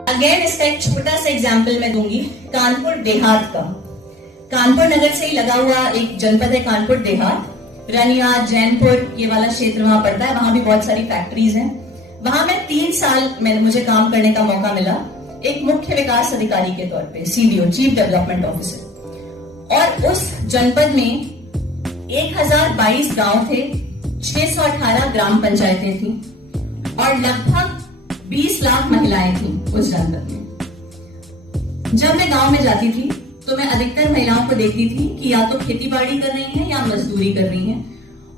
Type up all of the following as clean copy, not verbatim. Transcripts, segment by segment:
Again इसका एक छोटा सा एग्जाम्पल मैं दूंगी कानपुर देहात का। कानपुर नगर से ही लगा हुआ एक जनपद है कानपुर देहात, रनिया, जैनपुर, ये वाला क्षेत्र वहां पड़ता है। वहां भी बहुत सारी फैक्ट्रीज हैं। वहां मैं 3 साल में मुझे काम करने का मौका मिला एक मुख्य विकास अधिकारी के तौर पे, सीडीओ, चीफ डेवलपमेंट ऑफिसर। और उस जनपद में 1022 गांव थे, 618 ग्राम पंचायतें थी और लगभग 20 लाख महिलाएं थी उस जनपद में। जब मैं गांव में जाती थी तो मैं अधिकतर महिलाओं को देखती थी कि या तो खेती बाड़ी कर रही हैं या मजदूरी कर रही हैं,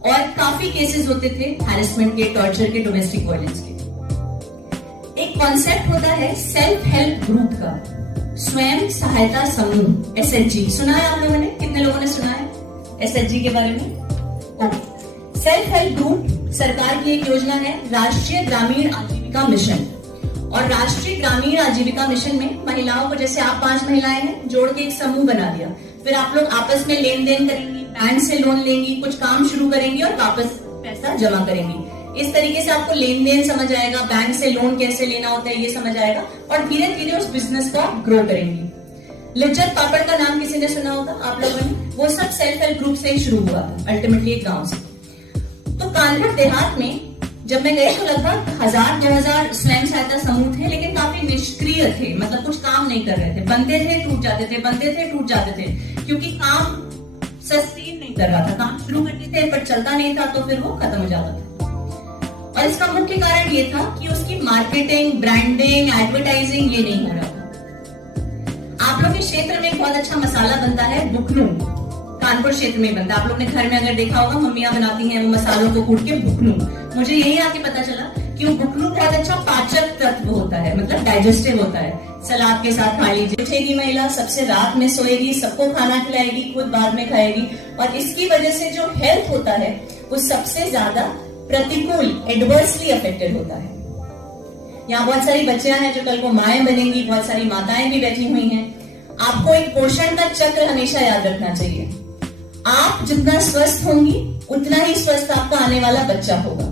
और काफी केसेस होते थे हैरेसमेंट के, टॉर्चर के, डोमेस्टिक वायलेंस के। एक कॉन्सेप्ट होता है सेल्फ हेल्प ग्रुप का, स्वयं सहायता समूह, एसएचजी। सुना है आप लोगों ने? कितने लोगों ने सुना है एसएचजी के बारे में? ओके। सेल्फ हेल्प ग्रुप सरकार की एक योजना है, राष्ट्रीय ग्रामीण आजीविका मिशन। और राष्ट्रीय ग्रामीण आजीविका मिशन में महिलाओं को, जैसे आप 5 महिलाएं हैं, जोड़ के एक समूह बना दिया। फिर आप लोग आपस में लेन देन करेंगी, बैंक से लोन लेंगी, कुछ काम शुरू करेंगी और वापस पैसा जमा करेंगी। इस तरीके से आपको लेन देन समझ आएगा, बैंक से लोन कैसे लेना होता है ये समझ आएगा, और धीरे धीरे उस बिजनेस को आप ग्रो करेंगी। लिज्जत पापड़ का नाम किसी ने सुना होगा आप लोगों ने? वो सब सेल्फ हेल्प ग्रुप से ही शुरू हुआ था, अल्टीमेटली एक गांव से। तो कानपुर देहात में जब मैं गई तो लगभग 1000-2000 स्वयं सहायता समूह थे, लेकिन काफी निष्क्रिय थे, मतलब कुछ काम नहीं कर रहे थे। बनते थे, टूट जाते थे, बनते थे, टूट जाते थे, क्योंकि काम सस्टेन नहीं कर रहा था। काम शुरू करते थे पर चलता नहीं था, तो फिर वो खत्म हो जाता था। और इसका मुख्य कारण ये था कि उसकी मार्केटिंग, ब्रांडिंग, एडवर्टाइजिंग ये नहीं हो रहा था। आप लोग के क्षेत्र में एक बहुत अच्छा मसाला बनता है, बुकनू, कानपुर क्षेत्र में बनता है। आप लोग ने घर में अगर देखा होगा, मम्मियां बनाती हैं वो मसालों को कूट के बुकनू। मुझे यही आके पता चला कि वो बुकनू बहुत अच्छा पाचक तत्व होता है, मतलब डाइजेस्टिव होता है। सलाद के साथ खा लीजिए। उठेगी महिला, सबसे रात में सोएगी, सबको खाना खिलाएगी, खुद बाद में खाएगी, और इसकी वजह से जो हेल्थ होता है वो सबसे ज्यादा प्रतिकूल, एडवर्सली अफेक्टेड होता है। यहाँ बहुत सारी बच्चियां हैं जो कल को माएं बनेंगी, बहुत सारी माताएं भी बैठी हुई हैं। आपको एक पोषण का चक्र हमेशा याद रखना चाहिए। आप जितना स्वस्थ होंगी उतना ही स्वस्थ आपका आने वाला बच्चा होगा।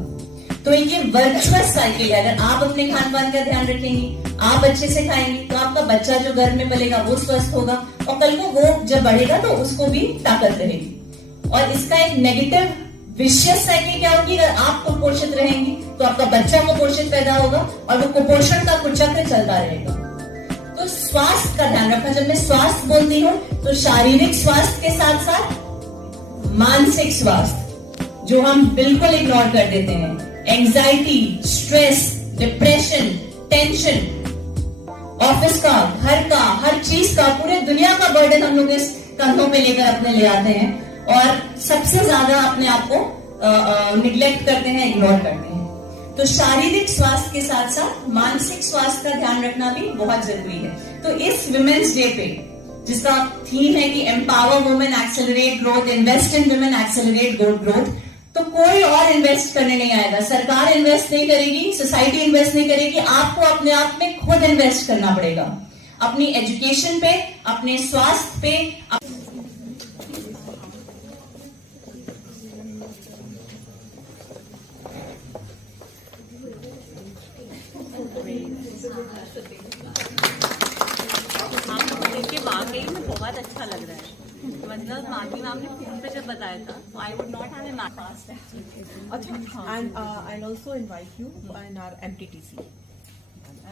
तो ये वर्चुअस साइकिल है। अगर आप अपने खान पान का ध्यान रखेंगी, आप अच्छे से खाएंगी, तो आपका बच्चा जो घर में पलेगा वो स्वस्थ होगा, और कल को वो जब बढ़ेगा तो उसको भी ताकत रहेगी। और इसका एक नेगेटिव विशियस साइकिल क्या होगी? अगर आप कुपोषित रहेंगी तो आपका बच्चा कुपोषित पैदा होगा, और वो कुपोषण का कुचक्र चलता रहेगा। तो स्वास्थ्य का ध्यान रखना। जब मैं स्वास्थ्य बोलती हूँ तो शारीरिक स्वास्थ्य के साथ साथ मानसिक स्वास्थ्य, जो हम बिल्कुल इग्नोर कर देते हैं, anxiety, stress, depression, tension, office का, घर का, हर चीज का, पूरे दुनिया का बर्डन हम लोग इस कंधों पे लेकर अपने ले आते हैं, और सबसे ज्यादा अपने आप को निग्लेक्ट करते हैं, इग्नोर करते हैं। तो शारीरिक स्वास्थ्य के साथ साथ मानसिक स्वास्थ्य का ध्यान रखना भी बहुत जरूरी है। तो इस वुमेन्स डे पे, जिसका थीम है कि empower women, accelerate growth, invest in women, accelerate growth, तो कोई और इन्वेस्ट करने नहीं आएगा। सरकार इन्वेस्ट नहीं करेगी, सोसाइटी इन्वेस्ट नहीं करेगी, आपको अपने आप में खुद इन्वेस्ट करना पड़ेगा, अपनी एजुकेशन पे, अपने स्वास्थ्य पे। बहुत अच्छा लग रहा है। मतलब माधवी मैम ने फोन पे जब बताया था, I would not have imagined. अच्छा, and I'll also invite you in our MTTC.